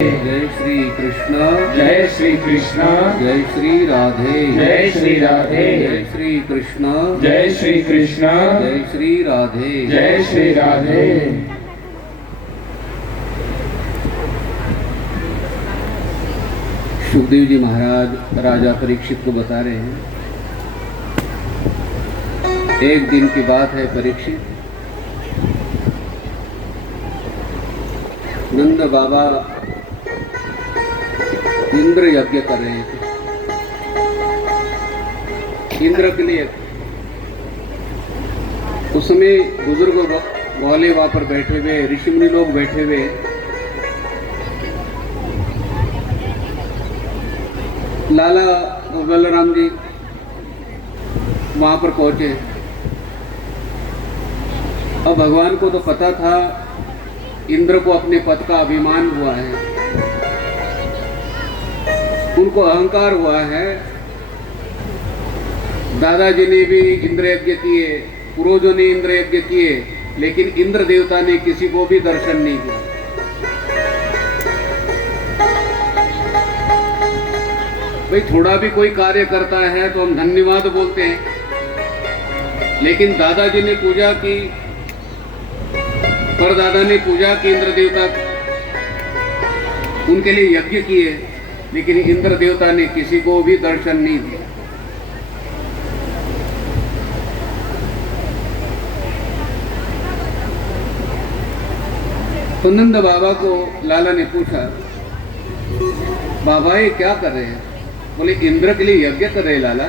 जय श्री कृष्ण जय श्री कृष्ण जय श्री राधे जय श्री राधे जय श्री कृष्ण जय श्री कृष्ण जय श्री राधे जय श्री राधे। सुखदेव जी महाराज राजा परीक्षित को बता रहे हैं, एक दिन की बात है। परीक्षित नंद बाबा इंद्र यज्ञ कर रहे थे। इंद्र के लिए उस समय बुजुर्ग वाले वहां पर बैठे हुए, ऋषि मुनि लोग बैठे हुए। लाला और बलराम जी वहां पर पहुंचे। अब भगवान को तो पता था इंद्र को अपने पद का अभिमान हुआ है, उनको अहंकार हुआ है। दादाजी ने भी इंद्र यज्ञ किए, पूर्वजों ने इंद्र यज्ञ किए, लेकिन इंद्र देवता ने किसी को भी दर्शन नहीं दिया। भाई थोड़ा भी कोई कार्य करता है तो हम धन्यवाद बोलते हैं, लेकिन दादाजी ने पूजा की, परदादा ने पूजा की, इंद्र देवता उनके लिए यज्ञ किए, लेकिन इंद्र देवता ने किसी को भी दर्शन नहीं दिया। तो नंद बाबा को लाला ने पूछा, बाबा ये क्या कर रहे हैं? बोले इंद्र के लिए यज्ञ कर रहे हैं लाला।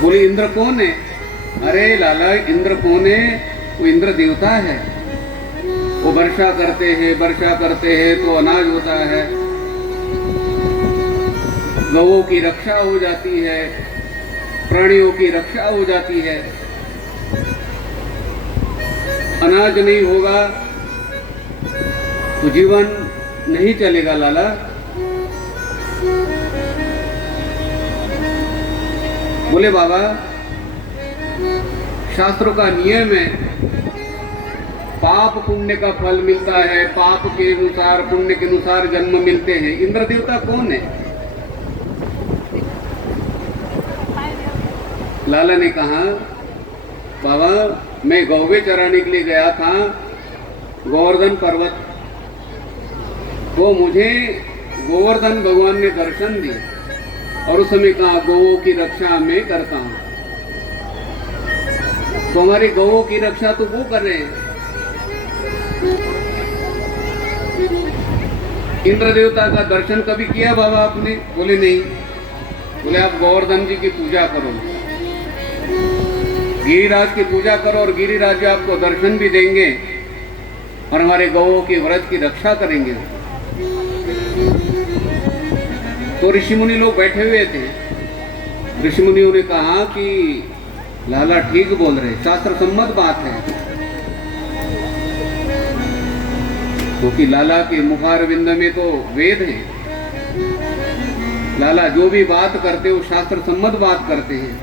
बोले इंद्र कौन है? अरे लाला इंद्र कौन है? वो इंद्र देवता है, वो वर्षा करते हैं तो अनाज होता है, गौओं की रक्षा हो जाती है, प्राणियों की रक्षा हो जाती है। अनाज नहीं होगा तो जीवन नहीं चलेगा लाला। बोले बाबा शास्त्रों का नियम है, पाप पुण्य का फल मिलता है, पाप के अनुसार पुण्य के अनुसार जन्म मिलते हैं। इंद्र देवता कौन है? लाला ने कहा, बाबा मैं गौवे चराने के लिए गया था गोवर्धन पर्वत, वो मुझे गोवर्धन भगवान ने दर्शन दिए और उस समय कहा गौओं की रक्षा मैं करता हूं। तो हमारी गौओं की रक्षा तो वो कर रहे हैं। इंद्र देवता का दर्शन कभी किया बाबा आपने? बोले नहीं। बोले आप गोवर्धन जी की पूजा करो, गिरिराज की पूजा करो, और गिरिराज आपको दर्शन भी देंगे और हमारे गौओं के व्रत की रक्षा करेंगे। तो ऋषि मुनि लोग बैठे हुए थे। ऋषि मुनियों ने कहा कि लाला ठीक बोल रहे, शास्त्र सम्मत बात है, क्योंकि लाला के मुखारविंद में तो वेद है। लाला जो भी बात करते वो शास्त्र सम्मत बात करते हैं।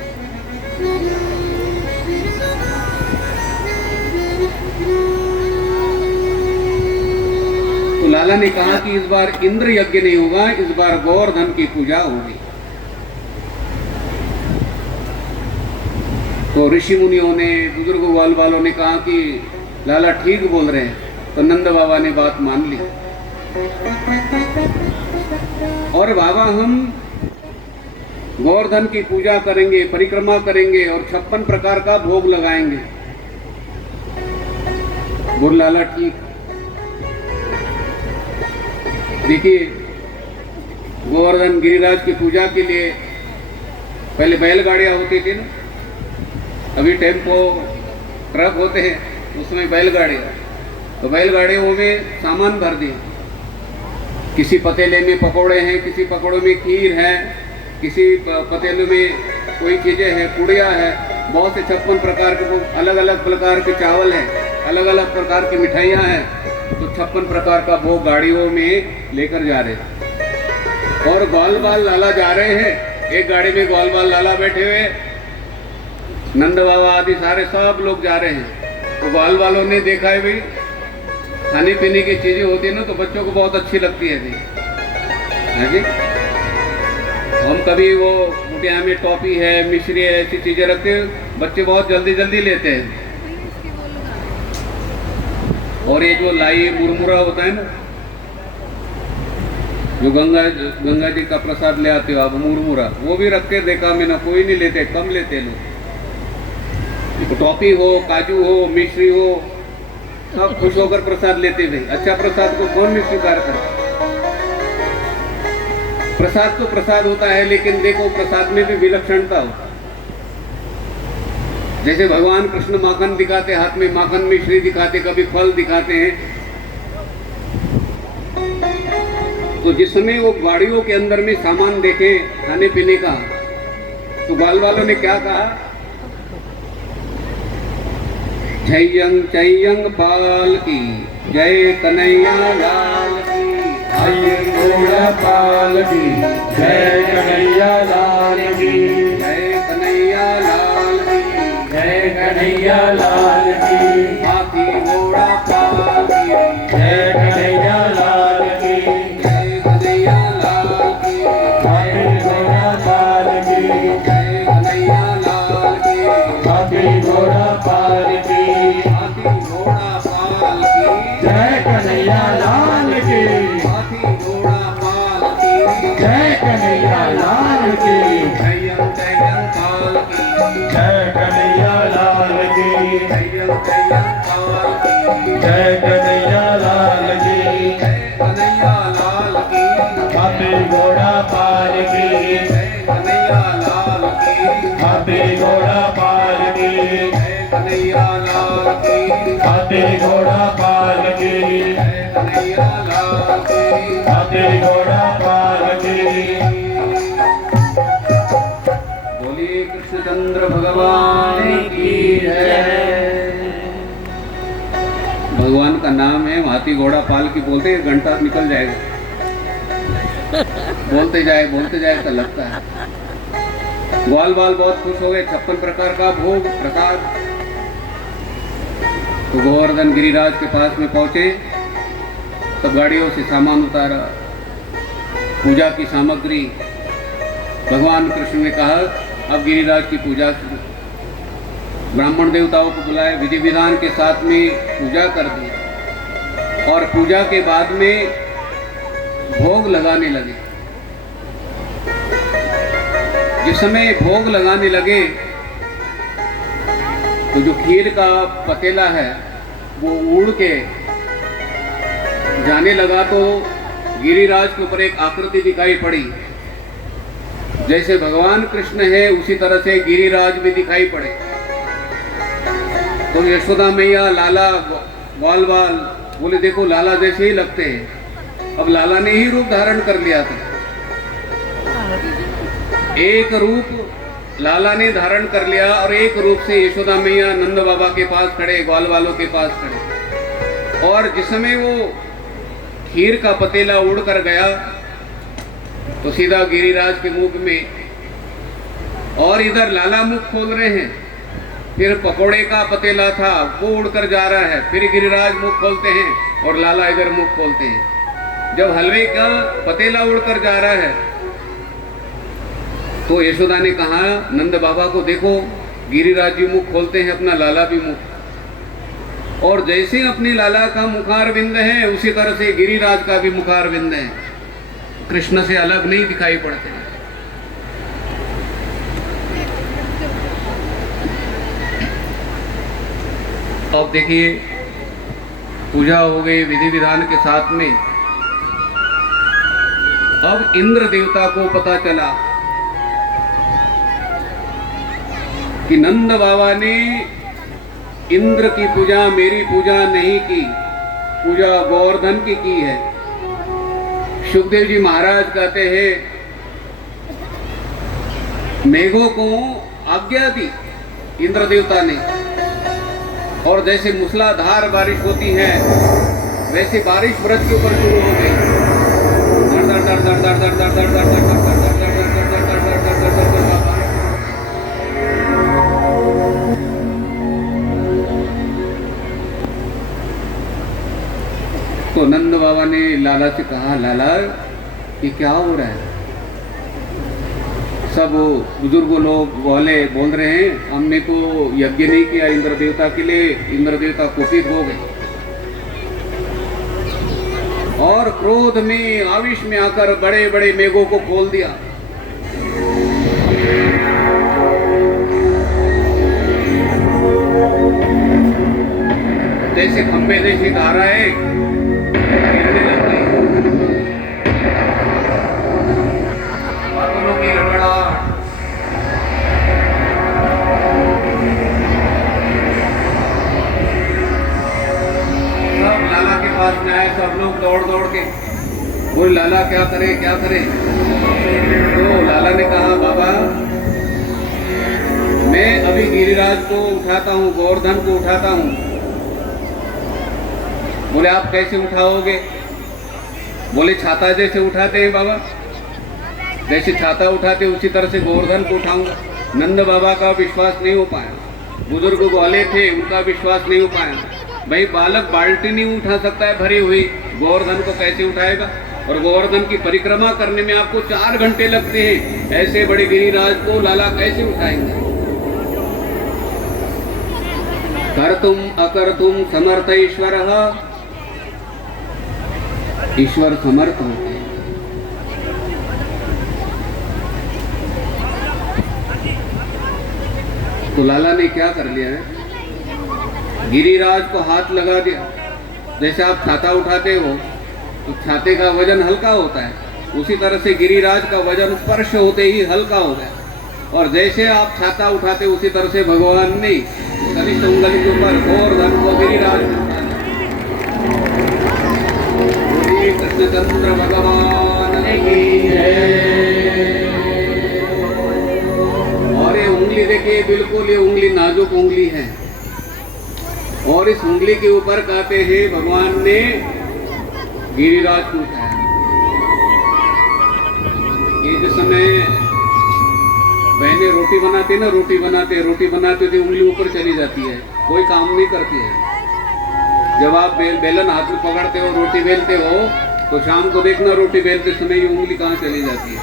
तो लाला ने कहा कि इस बार इंद्र यज्ञ नहीं होगा, इस बार गोवर्धन की पूजा होगी। तो ऋषि मुनियों ने, बुजुर्ग वालों ने कहा कि लाला ठीक बोल रहे हैं। तो नंद बाबा ने बात मान ली और बाबा हम गोवर्धन की पूजा करेंगे, परिक्रमा करेंगे और 56 प्रकार का भोग लगाएंगे। बोल लाला ठीक। देखिए गोवर्धन गिरिराज की पूजा के लिए पहले बैलगाड़ियां होती थी ना, अभी टेम्पो ट्रक होते हैं, उसमें बैलगाड़ियां। तो बैलगाड़ियों में सामान भर दिया, किसी पतीले में पकौड़े हैं, किसी पकौड़ों में खीर है, किसी पतीले में कोई चीजें हैं, पुड़िया है, बहुत से 56 प्रकार के, अलग अलग प्रकार के चावल हैं, अलग अलग प्रकार की मिठाइयाँ हैं। तो 56 प्रकार का भोग गाड़ियों में लेकर जा रहे हैं और ग्वाल बाल लाला जा रहे हैं। एक गाड़ी में ग्वाल बाल लाला बैठे हुए, नंद बाबा आदि सारे सब लोग जा रहे हैं। तो ग्वाल वालों ने देखा है भाई खाने पीने की चीजें होती है ना, तो बच्चों को बहुत अच्छी लगती है जी। हाँ जी, हम कभी वो कुटिया में टॉफी है, मिश्री है, ऐसी चीजें रखते हैं, बच्चे बहुत जल्दी जल्दी लेते हैं। और ये जो लाई मुरमुरा होता है ना, जो गंगा जी का प्रसाद ले आते हो आप, मुरमुरा, वो भी रख के देखा मैंने, कोई नहीं लेते, कम लेते लोग। टॉफी हो, काजू हो, मिश्री हो, सब खुश होकर प्रसाद लेते भाई। अच्छा प्रसाद को कौन नहीं स्वीकार करता? प्रसाद तो प्रसाद होता है, लेकिन देखो प्रसाद में भी विलक्षणता हो। जैसे भगवान कृष्ण माखन दिखाते, हाथ में माखन मिश्री दिखाते, कभी फल दिखाते हैं, तो जिस समय वो गाड़ियों के अंदर में सामान देखे खाने पीने का, तो ग्वाल वालों ने क्या कहा? जयंग जयंग पाल की जय, कन्हैया लाल की जय घोड़ा पाल की जय, कन्हैया लाल की जय, कन्हैया लाल की जय, कन्हैया लाल की हाथी घोड़ा पाल की जय, कन्हैया लाल की जय, कन्हैया लाल की हाथी घोड़ा पाल की जय, कन्हैया लाल की हाथी घोड़ा पाल की हाथी घोड़ा पाल की जय, कन्हैया लाल की हाथी घोड़ा पाल की जय, कन्हैया लाल की जयं जयं पाल की जय, कन्हैया लाल की जयं जयं पाल की जय, कन्हैया लाल की जय, कन्हैया लाल की हाथी घोड़ा पाल की जय, कन्हैया लाल की हाथी घोड़ा पाल की जय, कन्हैया लाल की हाथी घोड़ा पाल की जय, कन्हैया लाल की हाथी घोड़ा पाल की बोलिए कृष्णचंद्र भगवान की जय। भगवान का नाम है, हाथी घोड़ा पाल की बोलते हैं, घंटा निकल जाएगा। बोलते जाए तो लगता है। ग्वाल बाल बहुत खुश हो गए, 56 प्रकार का भोग प्रसाद। तो गोवर्धन गिरिराज के पास में पहुंचे, सब गाड़ियों से सामान उतारा, पूजा की सामग्री। भगवान कृष्ण ने कहा अब गिरिराज की पूजा शुरू। ब्राह्मण देवताओं को बुलाए, विधि विधान के साथ में पूजा कर दी, और पूजा के बाद में भोग लगाने लगे। जिस समय भोग लगाने लगे, तो जो खीर का पतीला है वो उड़ के जाने लगा, तो गिरिराज के ऊपर एक आकृति दिखाई पड़ी। जैसे भगवान कृष्ण है उसी तरह से गिरिराज भी दिखाई पड़े। तो यशोदा मैया, लाला, ग्वाल बाल बोले देखो लाला जैसे ही लगते हैं। अब लाला ने ही रूप धारण कर लिया था। एक रूप लाला ने धारण कर लिया, और एक रूप से यशोदा मैया नंद बाबा के पास खड़े, ग्वाल वालों के पास खड़े। और जिस समय वो खीर का पतीला उड़कर गया, तो सीधा गिरिराज के मुख में, और इधर लाला मुख खोल रहे हैं। फिर पकोड़े का पतीला था वो उड़कर जा रहा है, फिर गिरिराज मुख खोलते हैं और लाला इधर मुख खोलते हैं। जब हलवे का पतीला उड़कर जा रहा है, तो यशोदा ने कहा नंद बाबा को देखो गिरिराज जी मुख खोलते हैं, अपना लाला भी मुख, और जैसे अपने लाला का मुखारविंद है उसी तरह से गिरिराज का भी मुखारविंद है, कृष्ण से अलग नहीं दिखाई पड़ते हैं। अब देखिए पूजा हो गई विधि विधान के साथ में। अब इंद्र देवता को पता चला कि नंद बाबा ने इंद्र की पूजा, मेरी पूजा नहीं की, पूजा गोवर्धन की है। सुखदेव जी महाराज कहते हैं मेघों को आज्ञा दी इंद्र देवता ने, और जैसे मूसलाधार बारिश होती है वैसे बारिश व्रत के ऊपर शुरू हो गई। तो नंद बाबा ने लाला से कहा, लाला ये क्या हो रहा है? सब बुजुर्ग लोग बोल रहे हैं हमने तो यज्ञ नहीं किया इंद्र देवता के लिए, इंद्र देवता कुपित हो गए और क्रोध में आवेश में आकर बड़े बड़े मेघों को खोल दिया। जैसे खंबे जैसी धारा है गिरने लग गई। बादलों की गड़गड़ाहट, सब लाला के पास में आए, सब लोग दौड़ दौड़ के बोले लाला क्या करे क्या करे। तो लाला ने कहा, बाबा मैं अभी गिरिराज को उठाता हूँ, गोवर्धन को उठाता हूँ। बोले आप कैसे उठाओगे? बोले छाता जैसे उठाते हैं बाबा, जैसे छाता उठाते उसी तरह से गोवर्धन को उठाऊंगा। नंद बाबा का विश्वास नहीं हो पाया, बुजुर्ग वाले थे उनका विश्वास नहीं हो पाया। भाई बालक बाल्टी नहीं उठा सकता है भरी हुई, गोवर्धन को कैसे उठाएगा? और गोवर्धन की परिक्रमा करने में आपको 4 घंटे लगते हैं, ऐसे बड़े गिरिराज को लाला कैसे उठाएंगे? कर्तुम अकर्तुम समर्थ ईश्वर समर्थ होते हैं। तो लाला ने क्या कर लिया है, गिरिराज को हाथ लगा दिया। जैसे आप छाता उठाते हो तो छाते का वजन हल्का होता है, उसी तरह से गिरिराज का वजन स्पर्श होते ही हल्का हो गया। और जैसे आप छाता उठाते उसी तरह से भगवान ने कनिष्ठ उंगली के ऊपर गोवर्धन को गिरिराज में उठा लिया। कृष्णचंद्र भगवान की जय। और ये उंगली देखिए, बिल्कुल ये उंगली नाजुक उंगली है और इस उंगली के ऊपर कहते हैं भगवान ने गिरिराज को उठाया। ये जिस समय बहनें रोटी बनाती ना, रोटी बनाते थे उंगली ऊपर चली जाती है, कोई काम नहीं करती है। जब आप बेलन हाथ में पकड़ते हो, रोटी बेलते हो, तो शाम को देखना रोटी बेलते समय ये उंगली कहाँ चली जाती है।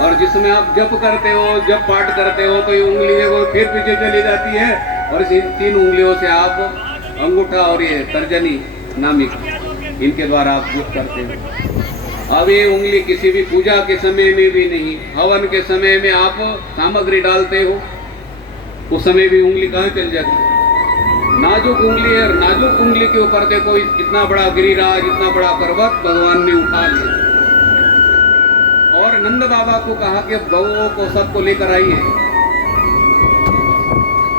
और जिसमें आप जप करते हो, जप पाठ करते हो, तो ये उंगली देखो फिर पीछे चली जाती है। और इन 3 उंगलियों से आप अंगूठा और ये तर्जनी नामिक, इनके द्वारा आप जप करते हो। अब ये उंगली किसी भी पूजा के समय में भी नहीं, हवन के समय में आप सामग्री डालते हो, उस समय भी उंगली कहाँ चल जाती है? नाजुक उंगली है। नाजुक उंगली के ऊपर देखो इतना बड़ा गिरिराज, इतना बड़ा पर्वत भगवान ने उठा लिया। और नंद बाबा को कहा कि अब गौओं को सबको लेकर आइए,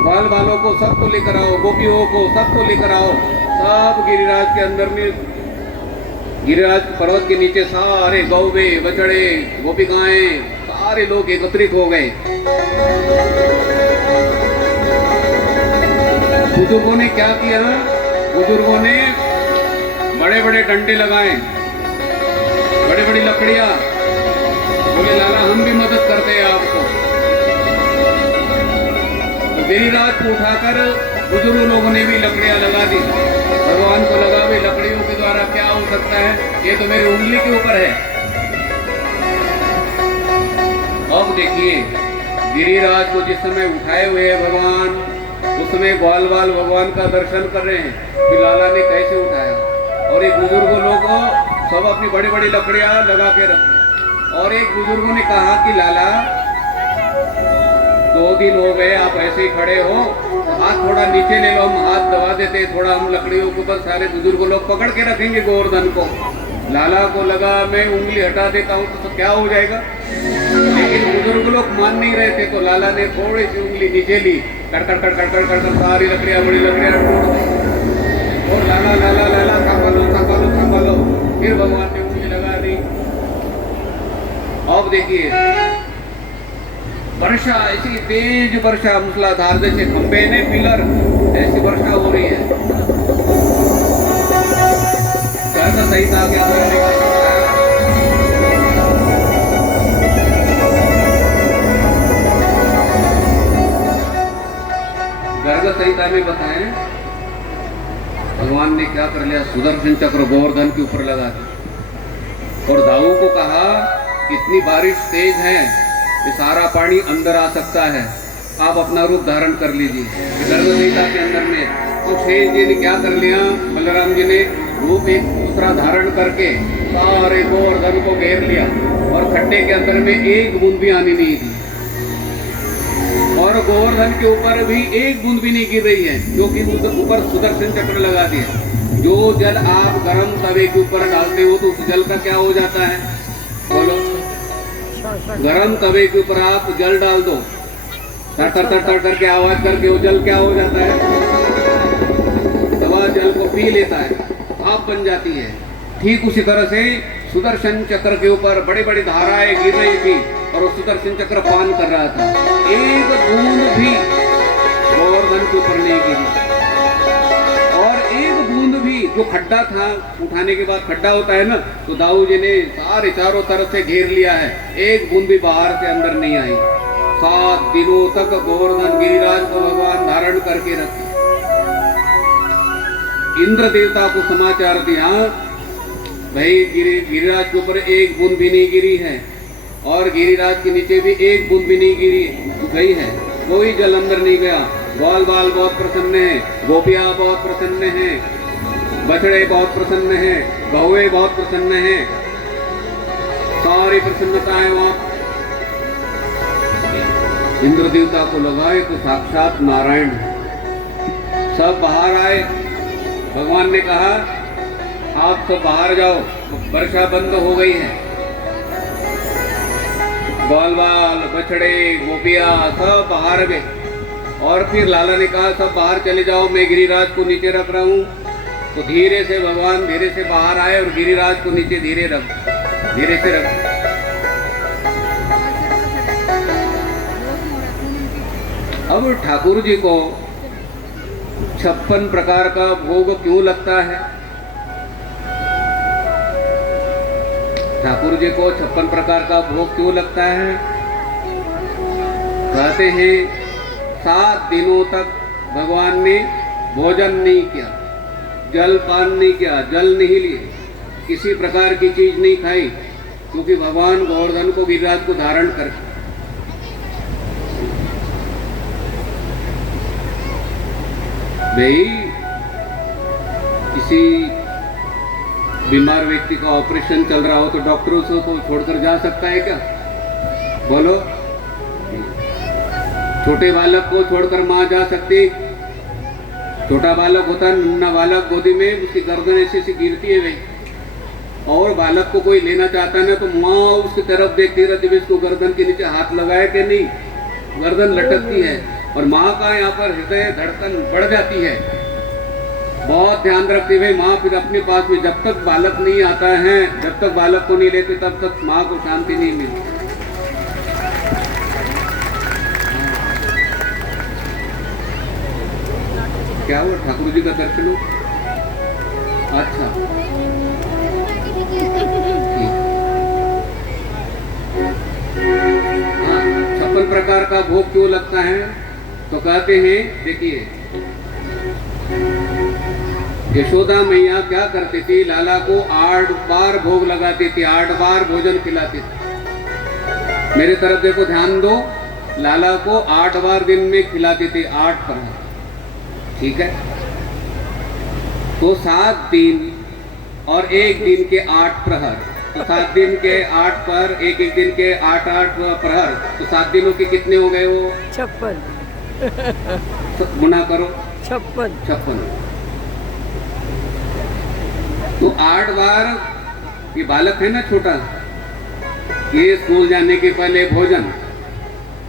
बाल बालों को सबको लेकर आओ, गोपियों को सबको लेकर आओ। सब गिरिराज के अंदर में, गिरिराज पर्वत के नीचे सारे गौवे, बछड़े, गोपिकाएं, सारे लोग एकत्रित हो गए। बुजुर्गों ने क्या किया? बुजुर्गों ने बड़े बड़े डंडे लगाए, बड़ी बड़ी लकड़ियां। बोले लाला हम भी मदद करते हैं आपको। तो गिरिराज को उठाकर बुजुर्ग लोगों ने भी लकड़ियां लगा दी। भगवान को लगा भी लकड़ियों के द्वारा क्या हो सकता है, ये तो मेरी उंगली के ऊपर है। अब देखिए गिरिराज को जिस समय उठाए हुए है भगवान, उस समय ग्वाल बाल भगवान का दर्शन कर रहे हैं कि लाला ने कैसे उठाया। और एक बुजुर्ग लोग सब अपनी बड़ी बड़ी लकड़ियां लगा के रखे। और एक बुजुर्गों ने कहा कि लाला 2 दिन हो गए आप ऐसे ही खड़े हो, हाथ थोड़ा नीचे ले लो, हम हाथ दबा देते, थोड़ा हम लकड़ियों के ऊपर सारे बुजुर्ग लोग पकड़ के रखेंगे गोवर्धन को। लाला को लगा मैं उंगली हटा देता हूँ तो क्या हो जाएगा, लेकिन बुजुर्ग लोग मान नहीं रहे थे। तो लाला ने थोड़ी सी उंगली नीचे ली, कड़कड़ कड़कड़ कड़कड़ कर सारी लकड़ियां, बड़ी लकड़ियां टूट गई। और लाला लाला लाला संभालो संभालो संभालो, फिर भगवान ने उंगली लगा दी। अब देखिए वर्षा, ऐसी तेज वर्षा, मूसलाधार जैसे खंबे ने पिलर, ऐसी वर्षा हो रही है। कैसा सही था क्या गर्ग संहिता में बताएं, भगवान भगवान ने क्या कर लिया, सुदर्शन चक्र गोवर्धन के ऊपर लगा दिया और दाऊ को कहा इतनी बारिश तेज है कि सारा पानी अंदर आ सकता है, आप अपना रूप धारण कर लीजिए। गर्भवतीता के अंदर में तो शेष जी ने क्या कर लिया, बलराम जी ने रूप एक दूसरा धारण करके सारे गोवर्धन को घेर लिया और खड्डे के अंदर में एक बूंद भी आनी नहीं थी और गोवर्धन के ऊपर भी एक बूंद भी नहीं गिर रही है, क्योंकि ऊपर सुदर्शन चक्र लगा दिया। जो जल आप गर्म तवे के ऊपर डालते हो तो उस जल का क्या हो जाता है, बोलो। गर्म तवे के ऊपर आप जल डाल दो, तर तर तर करके आवाज करके वो जल क्या हो जाता है, तवा जल को पी लेता है, भाप बन जाती है। ठीक उसी तरह से सुदर्शन चक्र के ऊपर बड़ी बड़ी धाराएं गिर रही थी और वो सुदर्शन चक्र पान कर रहा था, एक बूंद भी गोवर्धन के ऊपर नहीं गिरी और एक बूंद भी जो खड्डा था, उठाने के बाद खड्डा होता है ना, तो दाऊ जी ने सारे चारों तरफ से घेर लिया है, एक बूंद भी बाहर से अंदर नहीं आई। 7 दिनों तक गोवर्धन गिरिराज को भगवान धारण करके रखे। इंद्र देवता को समाचार दिया, भाई गिरिराज के ऊपर एक बूंद भी नहीं गिरी है और गिरिराज के नीचे भी एक बूंद भी नहीं गिरी गई है, कोई जल अंदर नहीं गया। ग्वाल बाल बहुत प्रसन्न है, गोपियां बहुत प्रसन्न हैं, बछड़े बहुत प्रसन्न हैं, गौए बहुत प्रसन्न हैं, सारी प्रसन्नता है वहां। इंद्र देवता को लगाए तो साक्षात नारायण सब बाहर आए। भगवान ने कहा आप सब बाहर जाओ, वर्षा बंद हो गई है। ग्वाल बाल बछड़े गोपिया सब बाहर गए और फिर लाला ने कहा सब बाहर चले जाओ, मैं गिरिराज को नीचे रख रहा हूँ। तो धीरे से भगवान धीरे से बाहर आए और गिरिराज को नीचे धीरे से रख। अब ठाकुर जी को 56 प्रकार का भोग क्यों लगता है, ठाकुर जी को 56 प्रकार का भोग क्यों लगता है, कहते हैं 7 दिनों तक भगवान ने भोजन नहीं किया, जल पान नहीं किया, जल नहीं लिए, किसी प्रकार की चीज नहीं खाई, क्योंकि भगवान गोवर्धन को गिरिराज को धारण कर। भाई किसी बीमार व्यक्ति का ऑपरेशन चल रहा हो तो डॉक्टरों से तो छोड़कर जा सकता है क्या, बोलो। छोटे बालक को छोड़कर माँ जा सकती, छोटा बालक होता है, नन्हा बालक गोदी में, उसकी गर्दन ऐसी गिरती है भाई, और बालक को कोई लेना चाहता है ना तो माँ उसकी तरफ देखती रहती है, इसको गर्दन के नीचे हाथ लगाए कि नहीं, गर्दन लटकती है और माँ का यहाँ पर हृदय धड़कन बढ़ जाती है, बहुत ध्यान रखती है माँ। फिर अपने पास में जब तक बालक नहीं आता है, जब तक बालक को नहीं लेते तब तक माँ को शांति नहीं मिलती। क्या हुआ, ठाकुर जी का दर्शन हो, अच्छा हाँ। 56 प्रकार का भोग क्यों लगता है, तो कहते हैं देखिए यशोदा मैया क्या करती थी, लाला को 8 बार भोग लगाती थी, 8 बार भोजन खिलाती थी। मेरे तरफ देखो, ध्यान दो, लाला को 8 बार दिन में खिलाती थी, 8 प्रहर, ठीक है। तो 7 दिन और 1 दिन के 8 प्रहर, तो 7 दिन के 8 पर, एक दिन के 8 प्रहर, तो 7 दिनों के कितने हो गए वो 56 गुना करो 56। तो 8 बार, ये बालक है ना छोटा, ये स्कूल जाने के पहले भोजन,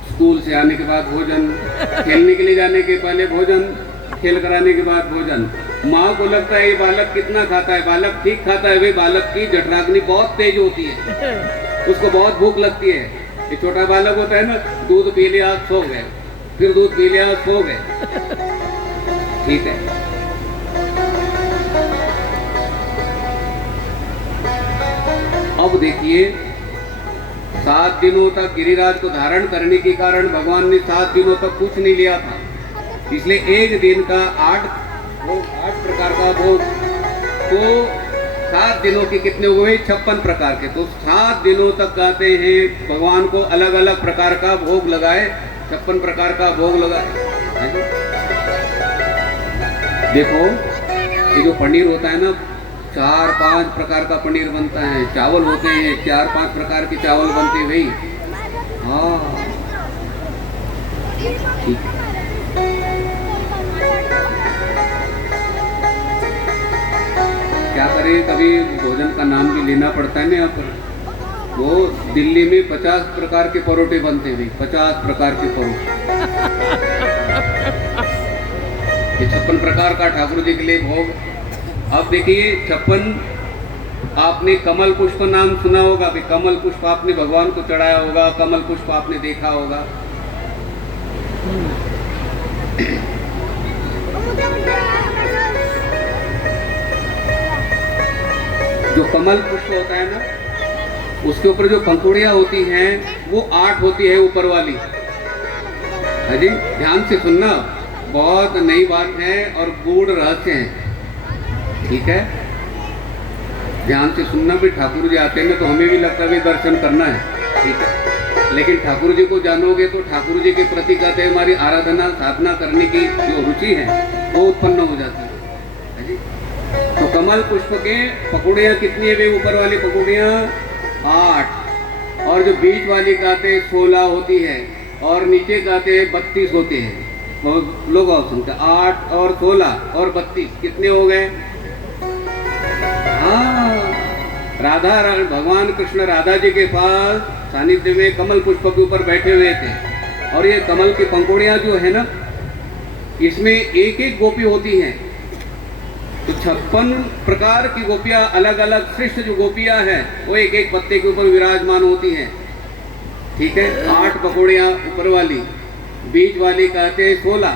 स्कूल से आने के बाद भोजन, खेलने के लिए जाने के पहले भोजन, खेल कराने के बाद भोजन। माँ को लगता है ये बालक कितना खाता है, बालक ठीक खाता है, वे बालक की जठराग्नि बहुत तेज होती है, उसको बहुत भूख लगती है। ये छोटा बालक होता है ना, दूध पी लिया सो गए, फिर दूध पी लिया सो गए, ठीक है। अब देखिए 7 दिनों तक गिरिराज को धारण करने के कारण भगवान ने 7 दिनों तक कुछ नहीं लिया था, इसलिए एक दिन का भोग 8 प्रकार का भोग, तो 7 दिनों के कितने हुए? 56 प्रकार के। तो 7 दिनों तक कहते हैं भगवान को अलग अलग प्रकार का भोग लगाए, 56 प्रकार का भोग लगाए। है जी? देखो ये जो पनीर होता है ना, 4-5 प्रकार का पनीर बनता है। चावल होते हैं 4-5 प्रकार के चावल बनते हैं भाई। हाँ ठीक। क्या करें, कभी भोजन का नाम भी लेना पड़ता है ना यहाँ पर। वो दिल्ली में 50 प्रकार के परोठे बनते हैं भाई, 50 प्रकार के परोठे। ये 56 प्रकार का ठाकुर जी के लिए भोग। अब देखिए 56, आपने कमल पुष्प नाम सुना होगा भाई। कमल पुष्प आपने भगवान को चढ़ाया होगा, कमल पुष्प आपने देखा होगा। जो कमल पुष्प होता है ना, उसके ऊपर जो पंखुड़ियां होती हैं वो 8 होती है ऊपर वाली। है जी, ध्यान से सुनना, बहुत नई बात है और गूढ़ रहस्य है। ठीक है, ध्यान से सुनना भी। ठाकुर जी आते हैं तो हमें भी लगता है दर्शन करना है, ठीक है, लेकिन ठाकुर जी को जानोगे तो ठाकुर जी के प्रति कहते हैं हमारी आराधना साधना करने की जो रुचि है वो उत्पन्न हो जाती है जी। तो कमल पुष्प के पकौड़ियाँ कितनी है वे? ऊपर वाली पकौड़ियाँ 8, और जो बीच वाली कहते 16 होती है, और नीचे कहते 32 होते हैं। बहुत लोग और सुनते 8 और 16 और 32 कितने हो गए? हाँ, राधा भगवान कृष्ण राधा जी के पास सानिध्य में कमल पुष्प के ऊपर बैठे हुए थे, और ये कमल की पंखुड़ियाँ जो है ना, इसमें एक एक गोपी होती हैं। तो 56 प्रकार की गोपियाँ, अलग अलग श्रेष्ठ जो गोपियाँ हैं वो एक एक पत्ते के ऊपर विराजमान होती हैं। ठीक है, 8 पकौड़ियाँ ऊपर वाली, बीच वाली कहते हैं 16,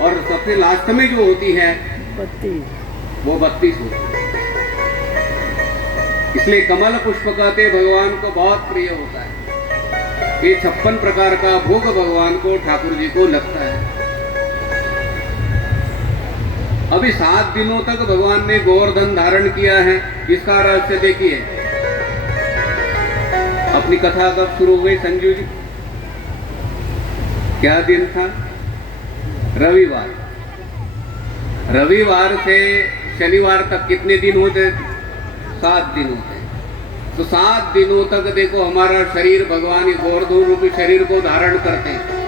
और सबसे लास्ट में जो होती है 32, वो 32 होती है। इसलिए कमल पुष्प कहते भगवान को बहुत प्रिय होता है। ये 56 प्रकार का भोग भगवान को, ठाकुर जी को लगता है। अभी 7 दिनों तक भगवान ने गोवर्धन धारण किया है। इसका रहस्य देखिए। अपनी कथा कब शुरू हुई संजू जी? क्या दिन था? रविवार। रविवार से शनिवार तक कितने दिन होते? 7 दिन होते हैं। तो 7 दिनों तक देखो हमारा शरीर भगवान गोवर्धन रूपी शरीर को धारण करते हैं,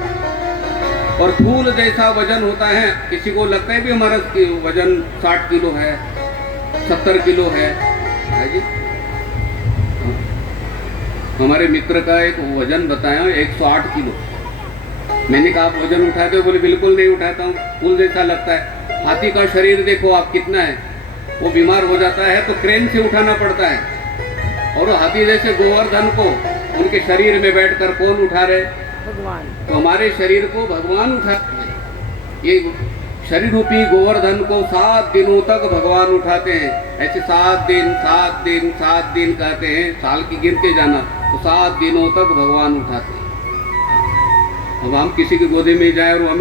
और फूल जैसा वजन होता है। किसी को लगता है भी हमारा वजन 60 किलो है, 70 किलो है जी। हमारे मित्र का एक वजन बताया 108 किलो। मैंने कहा आप वजन उठाते हो? बोले बिल्कुल नहीं उठाता हूँ, फूल जैसा लगता है। हाथी का शरीर देखो आप कितना है, वो बीमार हो जाता है तो क्रेन से उठाना पड़ता है, और वो हाथी जैसे गोवर्धन को उनके शरीर में बैठकर कौन उठा रहे? भगवान। तो हमारे शरीर को भगवान उठाते हैं। ये शरीर रूपी गोवर्धन को 7 दिनों तक भगवान उठाते हैं। ऐसे 7 दिन 7 दिन 7 दिन कहते हैं, साल की गिन के जाना, तो 7 दिनों तक भगवान उठाते हैं। अब हम किसी की गोदी में जाए और हम